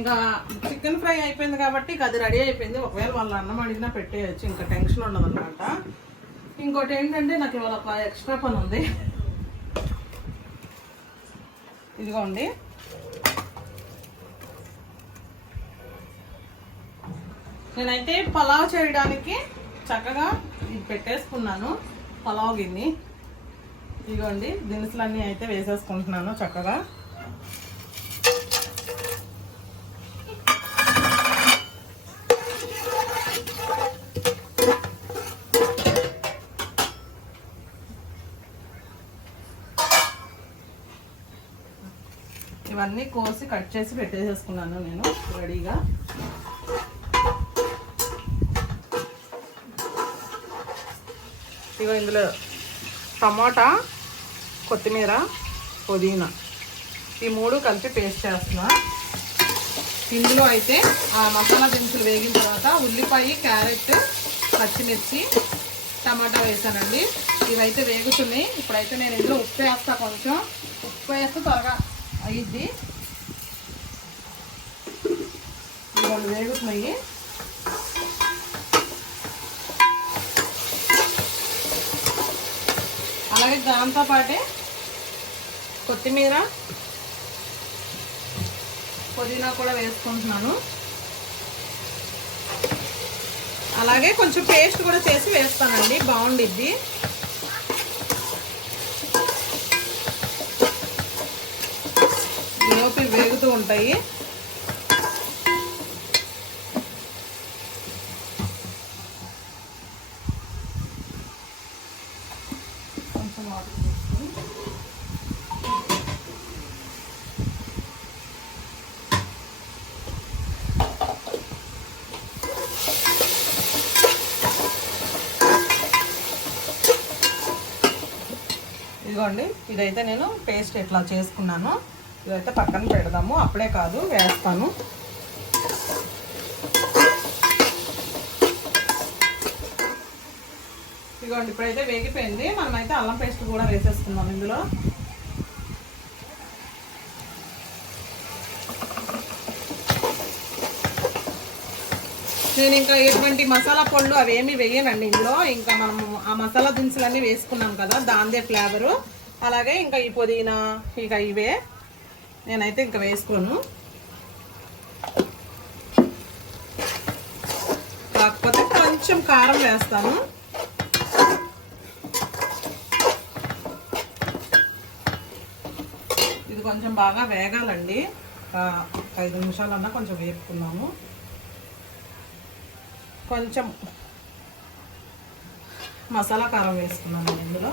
ఇంకా chicken fry అయిపోయింది కాబట్టి అది రెడీ అయిపోయింది. ఒకవేళ వాళ్ళు అన్నం అడిగినా పెట్టేయచ్చు ఇంకా టెన్షన్ ఉండదు అనమాట ఇంకోటి ఏంటంటే నాకు ఇవాళ ఒక ఎక్స్ట్రా పని ఉంది. ఇదిగోండి. నేనైతే పలావ్ చేయడానికి చక్కగా ఇది పెట్టేసుకున్నాను పలావ్ గిన్నె. ఇదిగోండి దినుసులన్నీ అయితే వేసేసుకుంటున్నాను చక్కగా. ఇవన్నీ కోసి కట్ చేసి పెట్టేసేసుకున్నాను నేను రెడీగా. ఇగో ఇందులో టమాటా కొత్తిమీర పుదీనా. ఈ మూడు కలిపి పేస్ట్ చేస్తున్నా. ఇందులో అయితే ఆ మసాలా దినుసులు వేగిన తర్వాత ఉల్లిపాయ క్యారెట్ పచ్చిమిర్చి టమాటా వేసానండి. ఇవైతే వేగుతున్నాయి. ఇప్పుడైతే నేను ఇందులో ఉప్పు వేస్తా కొంచెం. ఉప్పు వేస్తే త్వరగా అయ్యిద్ది. ఇవాళ వేగుతున్నాయి అలాగే దాంతో పాటే కొత్తిమీర పుదీనా కూడా వేసుకుంటున్నాను. అలాగే కొంచెం పేస్ట్ కూడా చేసి వేస్తానండి బాగుండిద్ది. లోపల ఉంటాయి. కొంచెం వాటర్ ఇదిగోండి ఇదైతే నేను పేస్ట్ ఇట్లా చేసుకున్నాను. ఇదైతే పక్కన పెడదాము. అప్పుడే కాదు వేస్తాను. ఇదిగోండి ఇప్పుడైతే వేగిపోయింది. మనమైతే అల్లం పేస్ట్ కూడా వేసేస్తున్నాం ఇందులో. నేను ఇంకా ఎటువంటి మసాలా పళ్ళు అవి ఏమి వేయనండి ఇందులో. ఇంకా మనము ఆ మసాలా దినుసులన్నీ వేసుకున్నాం కదా దాందే ఫ్లేవరు. అలాగే ఇంకా ఈ పుదీనా ఇక ఇవే. నేనైతే ఇంకా వేసుకోను. కాకపోతే కొంచెం కారం వేస్తాను. ఇది కొంచెం బాగా వేగాలండి. ఒక ఐదు నిమిషాలన్నా కొంచెం వేపుకున్నాము. కొంచెం మసాలా కారం వేసుకున్నాను ఇందులో.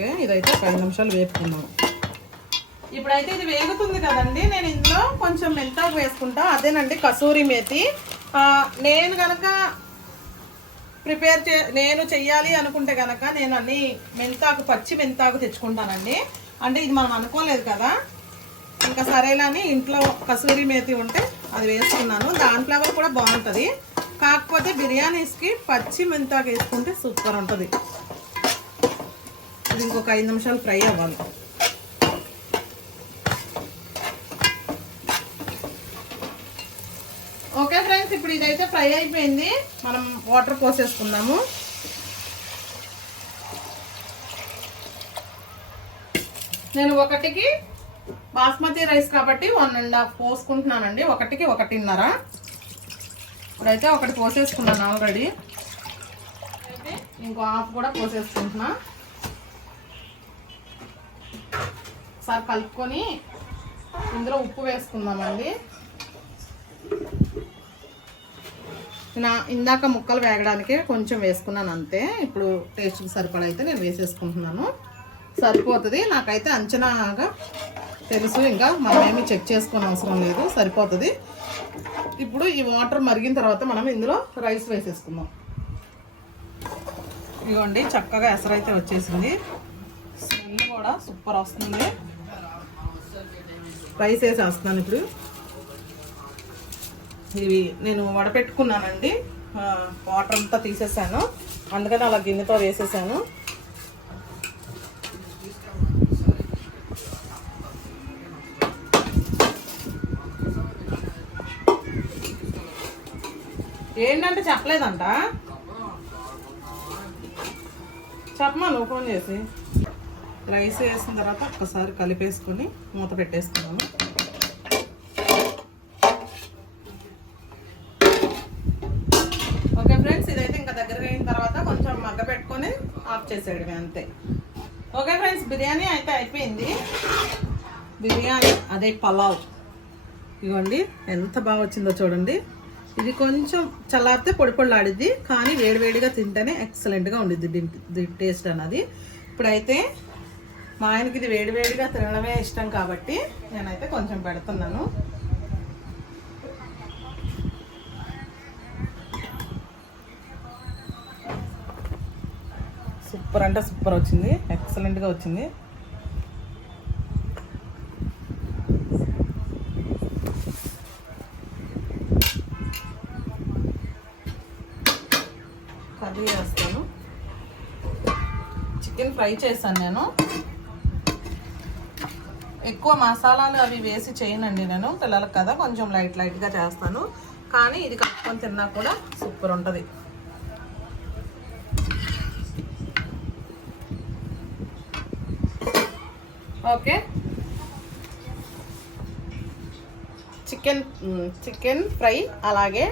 ఓకే ఇదైతే పది నిమిషాలు వేపుకున్నాము ఇప్పుడైతే ఇది వేగుతుంది కదండి నేను ఇందులో కొంచెం మెంతాకు వేసుకుంటా. అదేనండి కసూరి మేతి. నేను కనుక ప్రిపేర్ చే నేను చెయ్యాలి అనుకుంటే కనుక నేను అన్ని మెంతాకు పచ్చి మెంతాకు తెచ్చుకుంటానండి. అంటే ఇది మనం అనుకోలేదు కదా. ఇంకా సరేలా అని ఇంట్లో కసూరి మేతి ఉంటే అది వేసుకున్నాను. దాని ఫ్లేవర్ కూడా బాగుంటుంది. కాకపోతే బిర్యానీస్కి పచ్చి మెంతాకు వేసుకుంటే సూపర్ ఉంటుంది. అది ఇంకొక ఐదు నిమిషాలు ఫ్రై అవ్వాలి. ఓకే ఫ్రెండ్స్ ఇప్పుడు ఇదైతే ఫ్రై అయిపోయింది. మనం వాటర్ పోసేసుకుందాము. నేను ఒకటికి బాస్మతి రైస్ కాబట్టి వన్ అండ్ హాఫ్ పోసుకుంటున్నానండి. ఒకటికి ఒకటిన్నర. ఇప్పుడైతే ఒకటి పోసేసుకున్నాను ఆల్రెడీ. అయితే ఇంకో హాఫ్ కూడా పోసేసుకుంటున్నా. ఒకసారి కలుపుకొని ఇందులో ఉప్పు వేసుకుందామండి. నా ఇందాక ముక్కలు వేగడానికి కొంచెం వేసుకున్నాను అంతే. ఇప్పుడు టేస్ట్కి సరిపడా అయితే నేను వేసేసుకుంటున్నాను. సరిపోతుంది. నాకైతే అంచనాగా తెలుసు. ఇంకా మనం ఏమి చెక్ చేసుకోని అవసరం లేదు. సరిపోతుంది. ఇప్పుడు ఈ వాటర్ మరిగిన తర్వాత మనం ఇందులో రైస్ వేసేసుకుందాం. ఇదిగోండి చక్కగా ఎసరైతే వచ్చేసింది. స్మెల్ కూడా సూపర్ వస్తుంది. రైస్ వేసేస్తున్నాను ఇప్పుడు. ఇవి నేను వడపెట్టుకున్నానండి. వాటర్ అంతా తీసేసాను. అందుకని అలా గిన్నెతో వేసేసాను. ఏంటంటే చెప్పలేదంట. చెప్పమా నువ్వు ఫోన్ చేసి. రైస్ వేసిన తర్వాత ఒక్కసారి కలిపేసుకొని మూత పెట్టేసుకున్నాము. ఓకే ఫ్రెండ్స్ ఇదైతే ఇంకా దగ్గరగా అయిన తర్వాత కొంచెం మగ్గ పెట్టుకొని ఆఫ్ చేసేయడమే అంతే. ఓకే ఫ్రెండ్స్ బిర్యానీ అయితే అయిపోయింది. బిర్యానీ అదే పలావ్. ఇదిగోండి ఎంత బాగా వచ్చిందో చూడండి. ఇది కొంచెం చల్లారితే పొడి పొడిలాడిద్ది కానీ వేడివేడిగా తింటేనే ఎక్సలెంట్గా ఉండిద్ది దీని టేస్ట్ అన్నది. ఇప్పుడైతే మా ఆయనకి ఇది వేడివేడిగా తినడమే ఇష్టం కాబట్టి నేనైతే కొంచెం పెడుతున్నాను. సూపర్ అంటే సూపర్ వచ్చింది. ఎక్సలెంట్గా వచ్చింది. కర్రీ చేస్తాను. చికెన్ ఫ్రై చేశాను నేను. ఎక్కువ మసాలాలు అవి వేసి చేయనండి నేను. పిల్లలకు కదా కొంచెం లైట్ లైట్గా చేస్తాను. కానీ ఇది కలుపుకొని తిన్నా కూడా సూపర్ ఉంటుంది. ఓకే. చికెన్ చికెన్ ఫ్రై అలాగే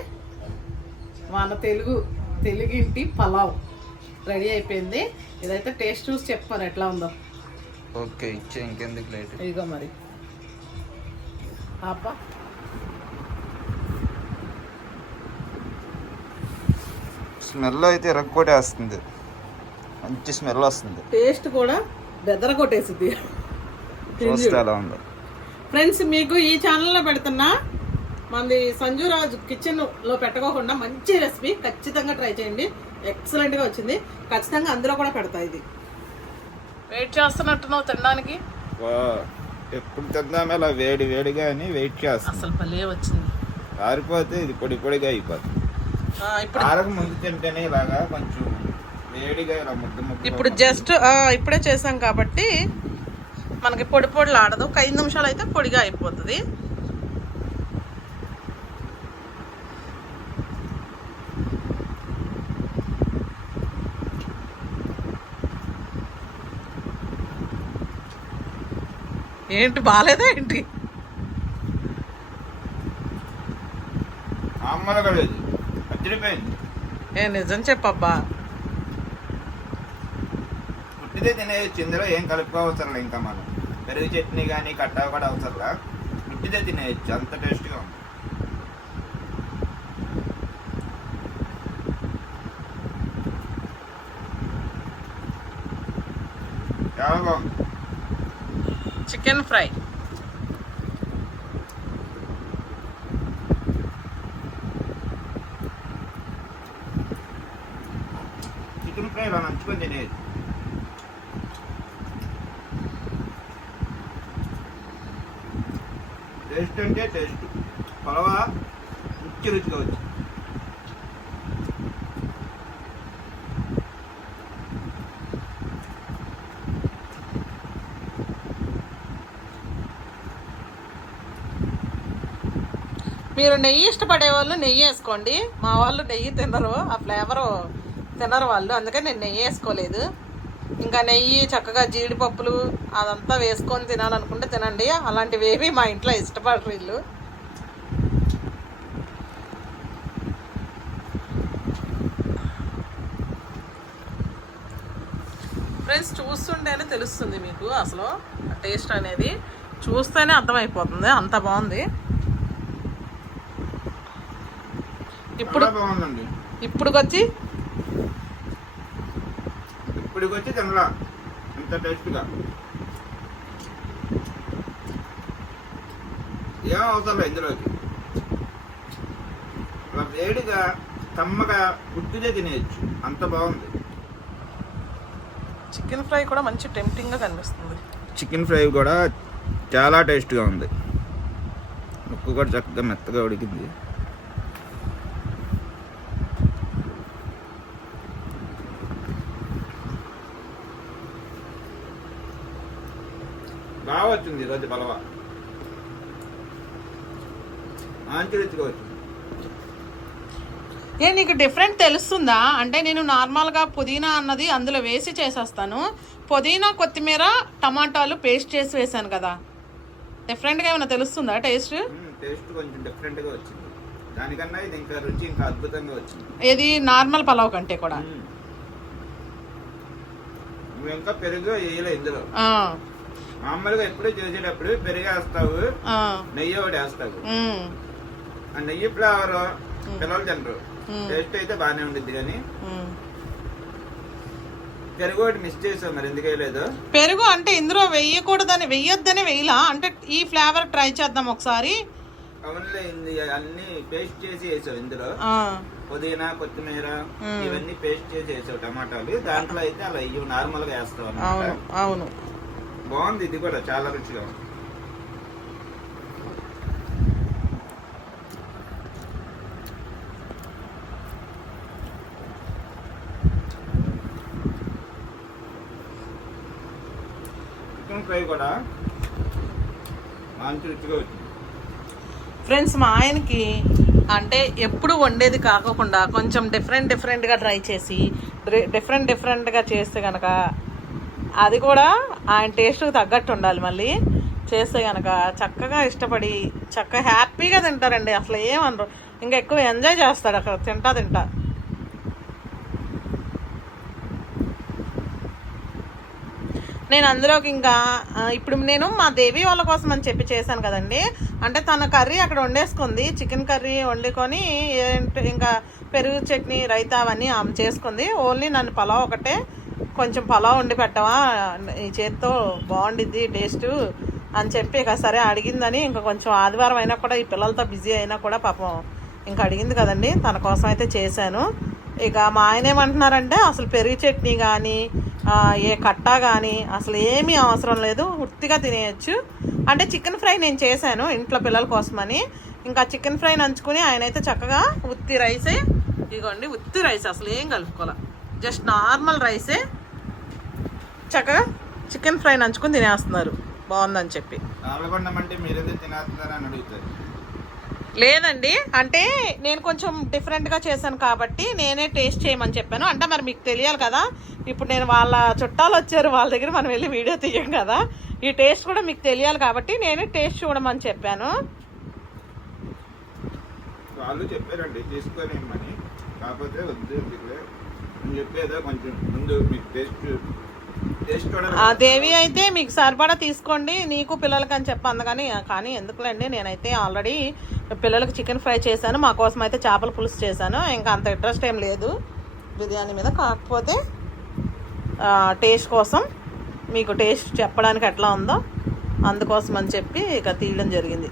మన తెలుగు తెలుగింటి పలావ్ రెడీ అయిపోయింది. ఇదైతే టేస్ట్ చూసి చెప్పారు ఎట్లా ఉందో. ఓకే ఇచ్చే ఇంకెందుకు లేట్ ఇదిగో మరి. పాప స్మెల్ అయితే ఇరగొట్టేస్తుంది మంచి స్మెల్ వస్తుంది. టేస్ట్ కూడా బెదర కొట్టేసింది. ఉందో. ఫ్రెండ్స్ మీకు ఈ ఛానల్లో పెడుతున్నా మనది సంజు రాజు కిచెన్లో పెట్టకోకుండా మంచి రెసిపీ ఖచ్చితంగా ట్రై చేయండి. ఎక్సలెంట్గా వచ్చింది. ఖచ్చితంగా అందులో కూడా పెడతా ఇది. వెయిట్ చేస్తున్నట్టున్నావు తినడానికి? వా, ఎప్పుడు తిందాం ఇలా వేడి వేడిగా అని వెయిట్ చేస్తాం అసలు భలే వచ్చింది. ఆరిపోతే ఇది పొడి పొడిగా అయిపోతుంది. ఇప్పుడు ఆరకు ముందు తింటేనే ఇలాగా కొంచెం వేడిగా ఇలా ముద్ద ముద్ద ఇప్పుడు జస్ట్ ఇప్పుడే చేసాం కాబట్టి మనకి పొడి పొడిలు ఆడదు. ఒక ఐదు నిమిషాలు అయితే పొడిగా అయిపోతుంది. ఏంటి బాగాలేదా ఏంటి? ఏ నిజం చెప్పబ్బా. ఉట్టిదే తినేయచ్చు ఇందులో ఏం కలుపుకోవసరం ఇంకా మనం. పెరుగు చట్నీ కానీ కట్టా కూడా అవసరంలా? ఉట్టిదే తినేయచ్చు అంత టేస్ట్గా ఉంది చాలా బాగుంది చికెన్ ఫ్రై. చికెన్ ఫ్రై ఇలా నంచుకొని తినేది టేస్ట్ అంటే టేస్ట్. పొలవ రుచి రుచిగా వచ్చింది మీరు నెయ్యి ఇష్టపడే వాళ్ళు నెయ్యి వేసుకోండి. మా వాళ్ళు నెయ్యి తినరు. ఆ ఫ్లేవర్ తినరు వాళ్ళు. అందుకని నేను నెయ్యి వేసుకోలేదు. ఇంకా నెయ్యి చక్కగా జీడిపప్పులు అదంతా వేసుకొని తినాలనుకుంటే తినండి. అలాంటివి ఏవి మా ఇంట్లో ఇష్టపడరు వీళ్ళు. ఫ్రెండ్స్ చూస్తుంటేనే తెలుస్తుంది మీకు అసలు టేస్ట్ అనేది. చూస్తేనే అర్థమైపోతుంది. అంత బాగుంది. ఇప్పుడు బాగుందండి. ఇప్పుడుకొచ్చి? ఇప్పటికి వచ్చి తినలా. ఎంత టేస్ట్గా. ఏం అవసరం ఇందులోకి. ఇలా వేడిగా కమ్మగా గుర్తుదే తినేయచ్చు. అంత బాగుంది. చికెన్ ఫ్రై కూడా మంచి టెంప్టింగ్గా కనిపిస్తుంది. చికెన్ ఫ్రై కూడా చాలా టేస్ట్గా ఉంది. ముక్కు కూడా చక్కగా మెత్తగా ఉడికింది. ఈరోజు బలవ వచ్చింది ఏ నీకు డిఫరెంట్ తెలుస్తుందా? అంటే నేను నార్మల్గా పుదీనా అన్నది అందులో వేసి చేసేస్తాను. పుదీనా కొత్తిమీర టమాటాలు పేస్ట్ చేసి వేసాను కదా. డిఫరెంట్గా ఏమైనా తెలుస్తుందా టేస్ట్ టేస్ట్ కొంచెం డిఫరెంట్గా వచ్చింది. దానికన్నా ఇది ఇంకా రుచి ఇంకా అద్భుతంగా వచ్చింది. ఇది నార్మల్ పలావ్ కంటే కూడా. ఇంకా పెరుగు వేయలే ఇందులో. మామూలుగా ఎప్పుడు చేసేటప్పుడు పెరుగు వేస్తావు ఆ, నెయ్యి ఒకటి వేస్తావు. ఆ నెయ్యి ఫ్లేవర్ పిల్లలు తినరు. టేస్ట్ అయితే బాగానే ఉండిద్ది కానీ. పెరుగు ఒకటి మిస్ చేసావు మరి ఎందుకు వేయలేదు? పెరుగు అంటే ఇందులో వెయ్యకూడదని వెయ్యొద్దని వెయ్యలా అంటే ఈ ఫ్లేవర్ ట్రై చేద్దాం ఒకసారి. అవునులే అన్ని పేస్ట్ చేసి వేసావు ఇందులో. పుదీనా కొత్తిమీర. ఇవన్నీ పేస్ట్ చేసి వేసావు టమాటాలు. దాంట్లో అయితే అలా ఇవి నార్మల్గా వేస్తావు అవును. బాగుంది ఇది కూడా చాలా రుచిగా ఉంది. చికెన్ ఫ్రై కూడా మంచి రుచిగా వచ్చింది ఫ్రెండ్స్ మా ఆయనకి అంటే ఎప్పుడు వండేది కాకుండా కొంచెం డిఫరెంట్ డిఫరెంట్గా ట్రై చేసి డిఫరెంట్ డిఫరెంట్గా చేస్తే కనుక అది కూడా ఆయన టేస్ట్కి తగ్గట్టు ఉండాలి మళ్ళీ. చేస్తే కనుక చక్కగా ఇష్టపడి చక్కగా హ్యాపీగా తింటారండి. అసలు ఏమనరు ఇంకా ఎక్కువ ఎంజాయ్ చేస్తాడు అక్కడ. తింటా తింటా. నేను అందులోకి ఇంకా ఇప్పుడు నేను మా దేవి వాళ్ళ కోసం అని చెప్పి చేశాను కదండి. అంటే తన కర్రీ అక్కడ వండేసుకుంది. చికెన్ కర్రీ వండుకొని ఏంటి ఇంకా పెరుగు చట్నీ రైతా అవన్నీ ఆమె చేసుకుంది. ఓన్లీ నన్ను పలావ్ ఒకటే కొంచెం పలావ్ వండి పెట్టవా? ఈ చేత్తో బాగుండిద్ది టేస్ట్ అని చెప్పి ఇక సరే అడిగిందని ఇంకా కొంచెం ఆదివారం అయినా కూడా ఈ పిల్లలతో బిజీ అయినా కూడా పాపం ఇంకా అడిగింది కదండి. తన కోసం అయితే చేశాను. ఇక మా ఆయన ఏమంటున్నారంటే అసలు పెరుగు చట్నీ కానీ ఏ కట్టా కానీ అసలు ఏమీ అవసరం లేదు. ఉత్తిగా తినేయచ్చు. అంటే చికెన్ ఫ్రై నేను చేశాను ఇంట్లో పిల్లల కోసమని. ఇంకా చికెన్ ఫ్రై నంచుకుని ఆయన అయితే చక్కగా ఉత్తి రైసే ఇదిగోండి ఉత్తి రైస్ అసలు ఏం కలుపుకోవాలి. జస్ట్ నార్మల్ రైసే చక్కగా చికెన్ ఫ్రై నంచుకుని తినేస్తున్నారు. బాగుందని చెప్పి. లేదండి. అంటే నేను కొంచెం డిఫరెంట్గా చేశాను కాబట్టి నేనే టేస్ట్ చేయమని చెప్పాను. అంటే మరి మీకు తెలియాలి కదా ఇప్పుడు నేను వాళ్ళ చుట్టాలు వచ్చారు వాళ్ళ దగ్గర మనం వెళ్ళి వీడియో తీయం కదా. ఈ టేస్ట్ కూడా మీకు తెలియాలి కాబట్టి నేనే టేస్ట్ చూడమని చెప్పాను. వాళ్ళు చెప్పారండి తీసుకొని కాకపోతే వద్దు కొంచెం ముందు మీకు టేస్ట్ దేవి అయితే మీకు సరిపడా తీసుకోండి నీకు పిల్లలకి అని చెప్పి అందుకని కానీ ఎందుకులేండి నేనైతే ఆల్రెడీ పిల్లలకి చికెన్ ఫ్రై చేశాను మా కోసం అయితే చేపల పులుసు చేశాను ఇంకా అంత ఇంట్రెస్ట్ ఏం లేదు. బిర్యానీ మీద కాకపోతే టేస్ట్ కోసం మీకు టేస్ట్ చెప్పడానికి ఎట్లా ఉందో అందుకోసం అని చెప్పి ఇక తీయడం జరిగింది.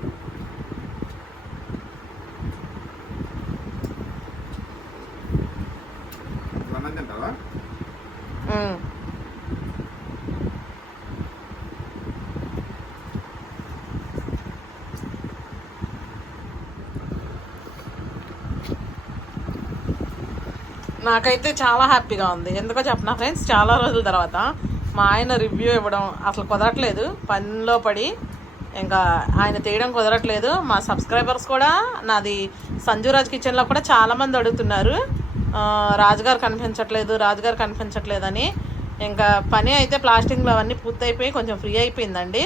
నాకైతే చాలా హ్యాపీగా ఉంది. ఎందుకో చెప్పిన ఫ్రెండ్స్ చాలా రోజుల తర్వాత మా ఆయన రివ్యూ ఇవ్వడం అసలు కుదరట్లేదు. పనిలో పడి ఇంకా ఆయన తీయడం కుదరట్లేదు. మా సబ్స్క్రైబర్స్ కూడా నాది సంజురాజ్ కిచెన్లో కూడా చాలామంది అడుగుతున్నారు. రాజుగారు కనిపించట్లేదు రాజుగారు కనిపించట్లేదని. ఇంకా పని అయితే ప్లాస్టింగ్లో అవన్నీ పూర్తయిపోయి కొంచెం ఫ్రీ అయిపోయిందండి.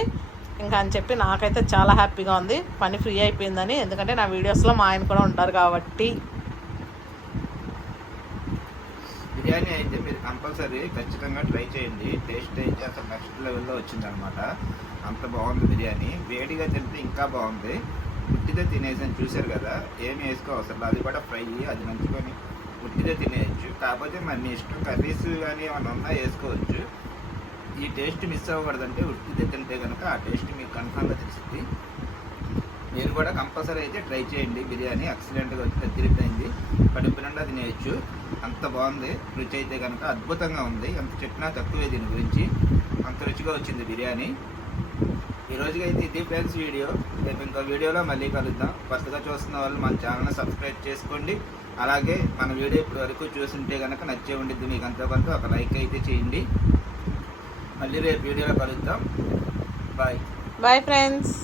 ఇంకా అని చెప్పి నాకైతే చాలా హ్యాపీగా ఉంది. పని ఫ్రీ అయిపోయిందని ఎందుకంటే నా వీడియోస్లో మా ఆయన కూడా ఉంటారు కాబట్టి. బిర్యానీ అయితే మీరు కంపల్సరీ ఖచ్చితంగా ట్రై చేయండి. టేస్ట్ అయితే అసలు నెక్స్ట్ లెవెల్లో వచ్చిందనమాట అంత బాగుంది బిర్యానీ. వేడిగా తింటే ఇంకా బాగుంది. ఉట్టిదే తినేసాను చూశారు కదా ఏమి వేసుకో అవసరం అది కూడా ఫ్రై అది మంచుకొని ఉట్టిదే తినేయచ్చు. కాకపోతే మరి మీ ఇష్టం కర్రీస్ కానీ ఏమైనా ఉన్నా వేసుకోవచ్చు. ఈ టేస్ట్ మిస్ అవ్వకూడదంటే ఉట్టిదే తింటే కనుక ఆ టేస్ట్ మీకు కన్ఫామ్గా తెలుస్తుంది. మీరు కూడా కంపల్సరీ అయితే ట్రై చేయండి. బిర్యానీ ఎక్సలెంట్గా వచ్చి అదిరిపోయింది కడుపు నిండా తినేయచ్చు. అంత బాగుంది. రుచి అయితే కనుక అద్భుతంగా ఉంది. ఎంత చెప్పినా తక్కువే దీని గురించి. అంత రుచిగా వచ్చింది బిర్యానీ. ఈ రోజుకి అయితే ఇది ఫ్రెండ్స్ వీడియో. రేపు ఇంకో వీడియోలో మళ్ళీ కలుద్దాం. కొత్తగా చూస్తున్న వాళ్ళు మన ఛానల్ని సబ్స్క్రైబ్ చేసుకోండి. అలాగే మన వీడియో ఇప్పటి వరకు చూస్తుంటే కనుక నచ్చే ఉండిద్ది మీకు అంత కొంత ఒక లైక్ అయితే చేయండి. మళ్ళీ రేపు వీడియోలో కలుద్దాం. బాయ్. Bye friends.